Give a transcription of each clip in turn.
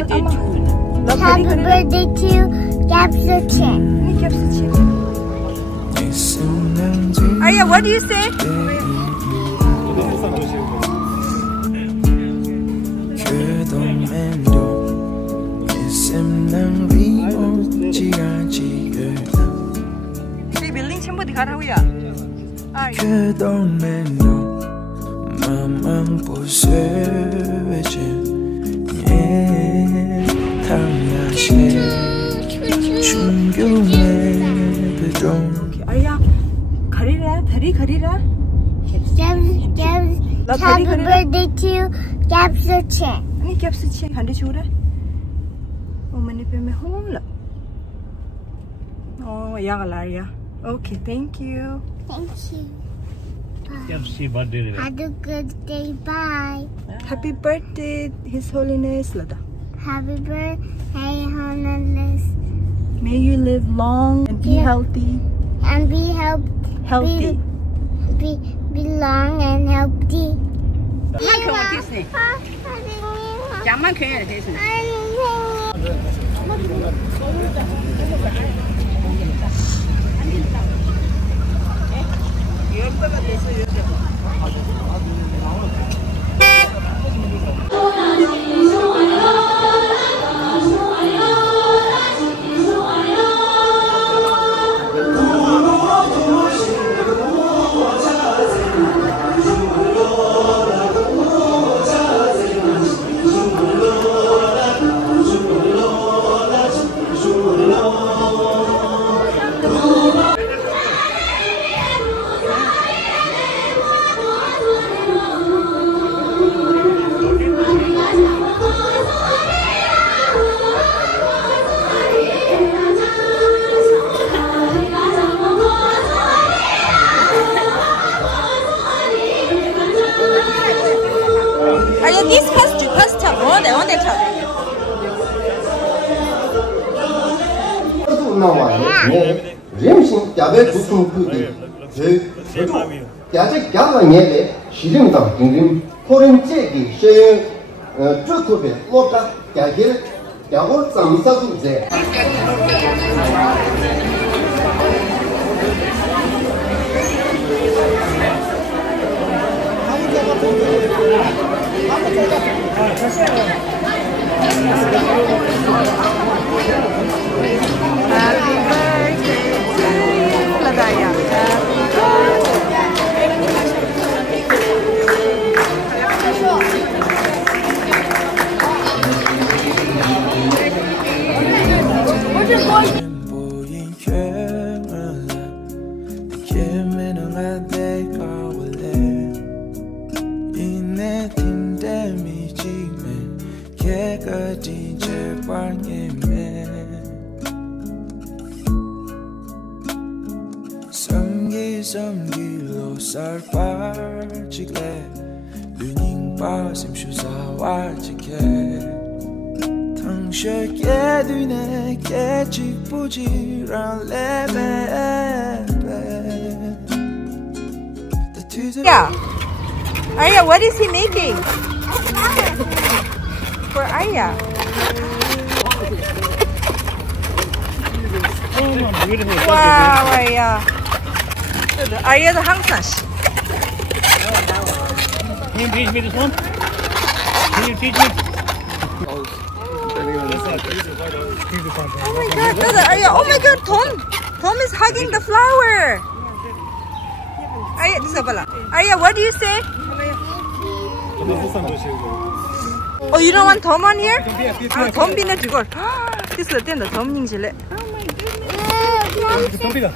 Happy birthday to Capsuchin. Arya, what do you say? 이 빌딩 전부 다 가라고요. 아야, 가리라, 다리 가리라. Happy birthday to Capsuchin. 아니 캡스치 한대 주라. 어머니 뱀에 홍라. 야갈라야. Okay, thank you. Thank you. Happy birthday. Have a good day. Bye. Happy birthday, His Holiness Lada. Happy birthday, Holiness. May you live long and be healthy. And be Healthy. Be long and healthy. Arya, this pasta, on the top. 림신 야베 부품 그디 야제 야마니에 시림다 딩림 포렌제기 셰 쪼코베 로타 야게 야고 삼사두제 Happy birthday to you, Ladaya. 섬기로 살빠지게 눈인 빠짐 슈사와지게 당시에 눈에 깨지부지란 레벨 Yeah. Arya, what is he making? For Arya. Wow, Arya. Arya's 항상. Can you teach me this one? Can you teach me? Oh my god, brother, Arya. Oh my god, Tom is hugging the flower. Arya, Arya, what do you say? Oh, you don't want Tom on here? Tom bina jugor. This is the Tom ning jile. Oh my goodness. Tom bina.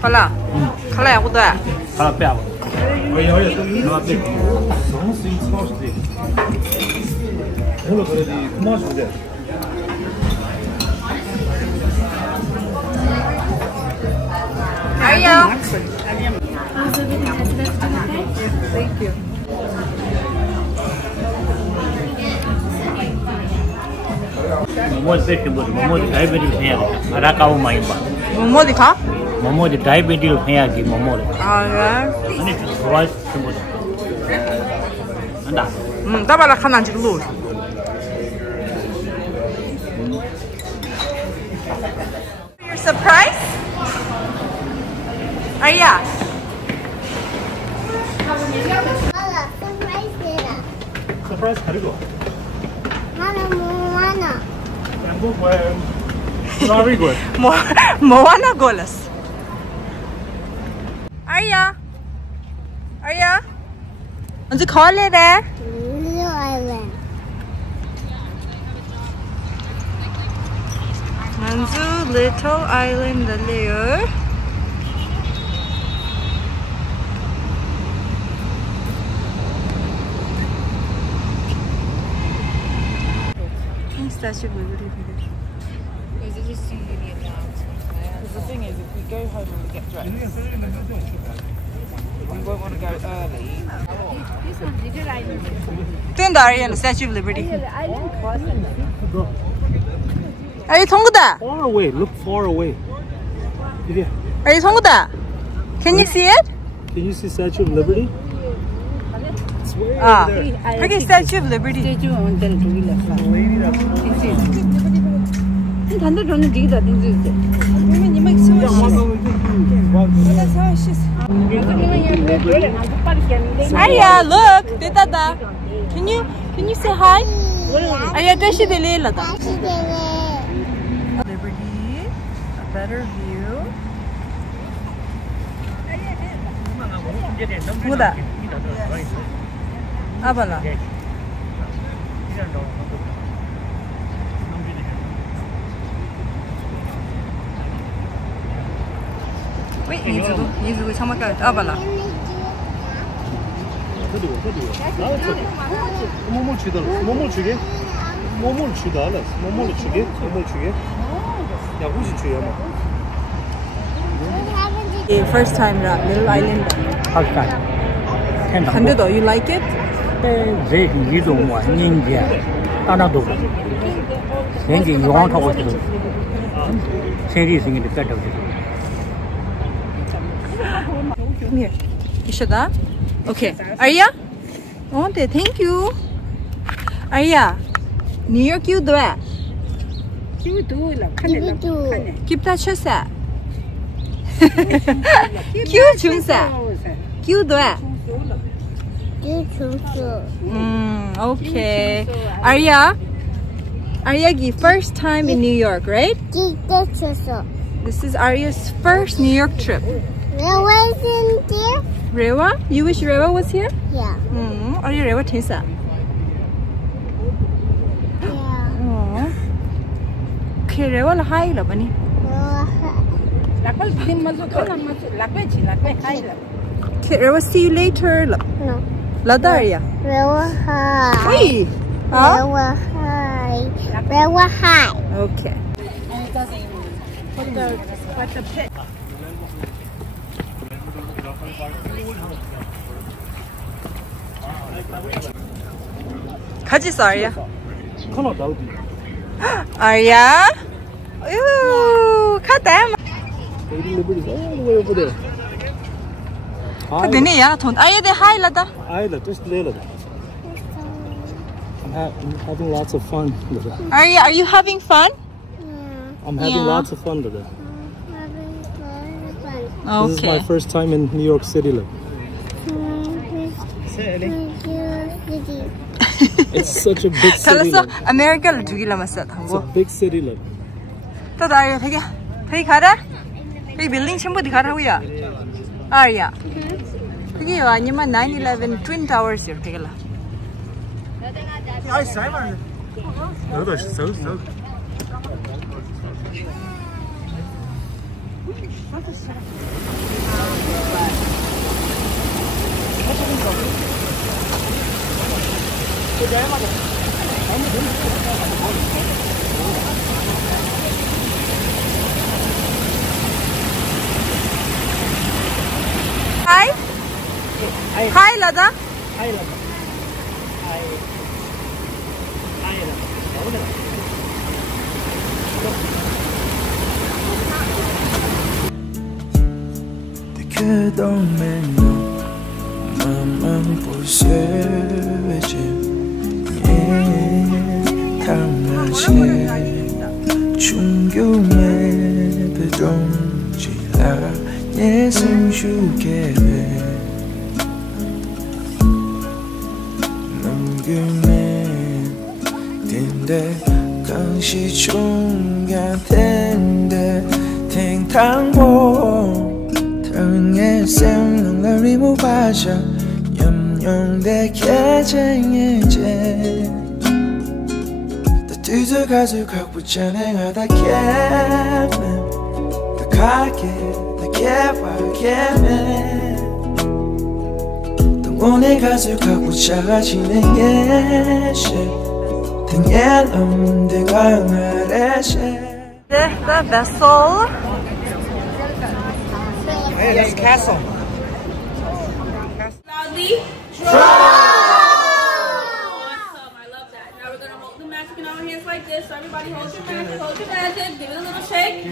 Kala, kala ya kuda. Kala pe abo. Oye, kala pe. 너무 스윗 스마트지. 오늘 그래도 스마트인데. Arya. Thank you. 모모 다이베티스 해야겠다. 아라카오 많이 봐. 어디 가? 모모 다이베티스 해야지 모모를. 아, 그래? 아니 좋아 전부 다. 안다. 따바라 가난 지금 로. Your surprise? Arya. Mala, surprise dira. 서프라이즈 가리고. Mala, Moana. 양보 뭐야? 나리고. Moana golas. Arya. Arya. 언제 걸레래? Little Island. 만주 Little Island래요. Statue of Liberty. Because it just seemed really announced. The thing is, if we go home and we get dressed, we won't want to go early. This one, Little Island. 뜬다 Arya, Statue of Liberty. Arya 통구다. Far away. Look far away. Yeah. Arya 통구다. Can you see it? Can you see Statue of Liberty? It's way 아, over there. 여기 Statue of Liberty. Arya, look, 됐다. Can you say hi? Arya, 다시 들리려다. Liberty, a better view. 뭐다? 아발라. Wait, 你这个长毛狗，아발라. 모모 주다. 모모 주게. 모모 주다. 모모 주게. 모모 주게. 야, 혹시 주야 뭐. First time at Little Island. 근데도 you like it? 제 이동와 인제 하나도 현재 용하고 있어. 세리 생긴 데 빼다. Come here. You should that? Okay. Arya? Oh, thank you. Arya, New York you do it. Keep that shot. Q 중사. Q do it. Okay. Arya, first time in New York, right? This is Arya's first New York trip. Where was in there? Rewa? You wish Rewa was here? Yeah. Arya Rewa tinsa. Yeah. Okay, Rewa la hai la bani. Okay, Rewa, see you later. No. Lada Arya. Rewa high. Hey. Huh? Rewa high. Rewa high. Okay. And it doesn't even put the pit. 같이 있어, Arya. Come on, Daudi. Arya. Ooh, 가다. Lady Liberty is all the way over there. 그 너네 야 돈. Arya 대 hi lada. Isla, just little. I'm having lots of fun with it. Arya, are you having fun? I'm having Yeah. lots of fun with it. Okay. This is my first time in New York City. Look. It's such a big city. 잘났어? Look. 아메리카를 죽이려 맛어. It's a big city. Look. 또 Arya 되게 가라. 여기 빌딩 전부 다 가라고요. Arya. 그게 아니면 9/11 Twin Towers 이렇게 되겠라. Ai sai mà. Được rồi, xấu. Hi. Hi, Lada. 그 동맹로 맘만 부서져 강하게 충격에 배동지라 예승슈게 넘기면 된대 강시 총각된대 탱탕보 등에 샘는 걸 리무바샤 염용대 개쟁이제 뜨뜻을 가득하고 진행하다 개맨 더 가게 더 개발개맨 동원에 가득하고 작아지는 예시 등에 넘는 강아래시 The vessel. Hey, that's castle. Loudly. Awesome, I love that. Now we're gonna hold the magic in our hands like this. So everybody hold your magic, give it a little shake.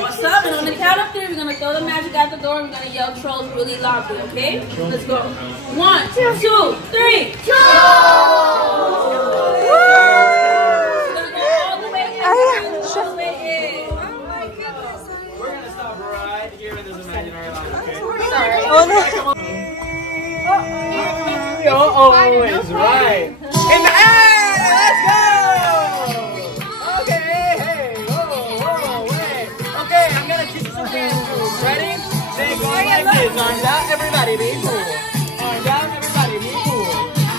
Awesome, and on the count of 3, we're gonna throw the magic out the door and we're gonna yell trolls really loudly, okay? Let's go. 1, 2, 3, trolls! We're gonna go all the way in. All the way in. Oh my goodness. We're gonna stop right here in this imaginary line, okay? Oh no. You're always right. In the air! Let's go! Okay, hey, whoa, wait. Okay, I'm gonna teach you some dance moves. Ready? They go like this. Arms out, everybody be cool. Arms out, everybody be cool.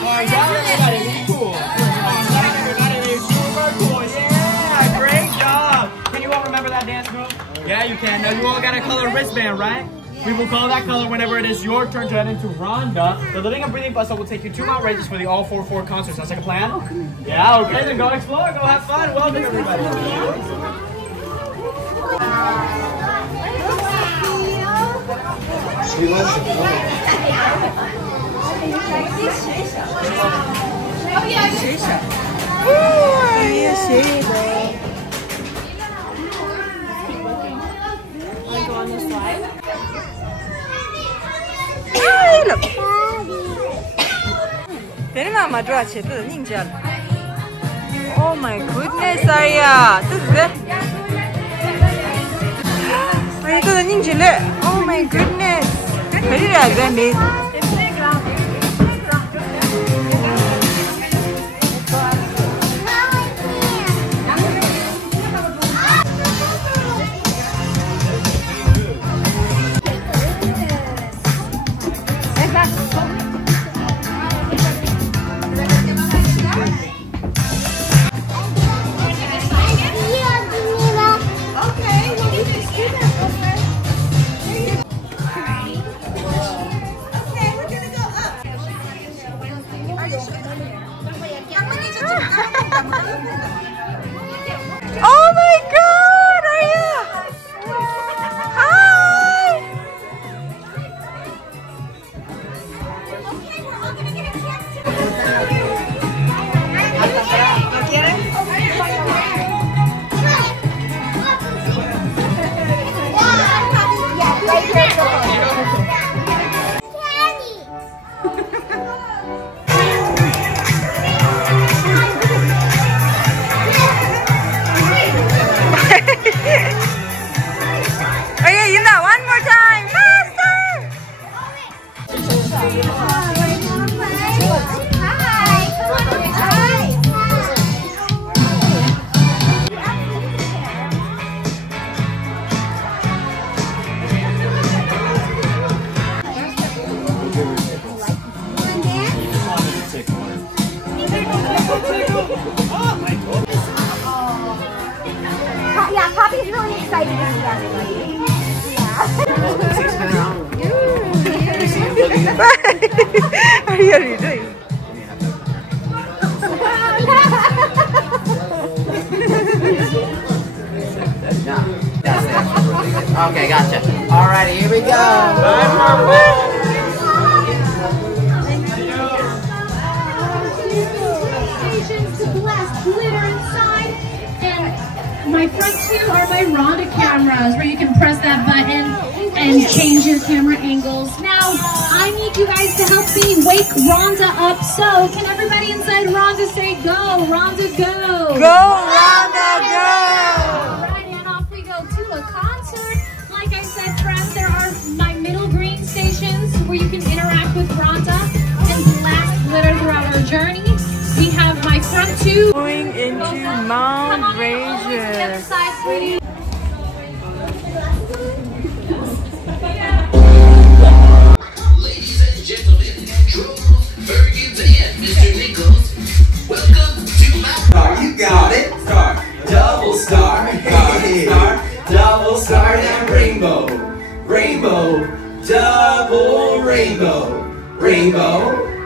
Arms out, everybody be cool. Arms out, everybody be super cool. Yeah, great job. Can you all remember that dance move? Yeah, you can. Now you all got a color wristband, right? We will call that color whenever it is your turn to head into Rhonda. The Living and Breathing Bustle will take you to Mount Regis for the All 4 concert. Sounds like a plan? Yeah, okay, then go explore, go have fun. Welcome, everybody. Oh my goodness, Arya. This is it. Arya, this is it. Oh my goodness. Very good. Oh my God, Arya! Hi! Arya, you know, one more time, faster! Yeah, Poppy's really excited to see everybody. Arya, what are you doing? Okay, gotcha. Alrighty, here we go. cameras where you can press that button and change your camera angles. Now, I need you guys to help me wake Rhonda up. So, can everybody inside Rhonda say go? Rhonda, go! Go, Rhonda, go! Alright, and off we go to a concert. Like I said, friends, there are my middle green stations where you can interact with Rhonda and blast glitter throughout our journey. We have my front two. Going into Mount Ranger. Sweetie. Ladies and gentlemen, Trolls, Bergens, and Mr. Nichols, welcome to my star. You got it. Star, double star, star, double star, and rainbow, rainbow, double rainbow, rainbow.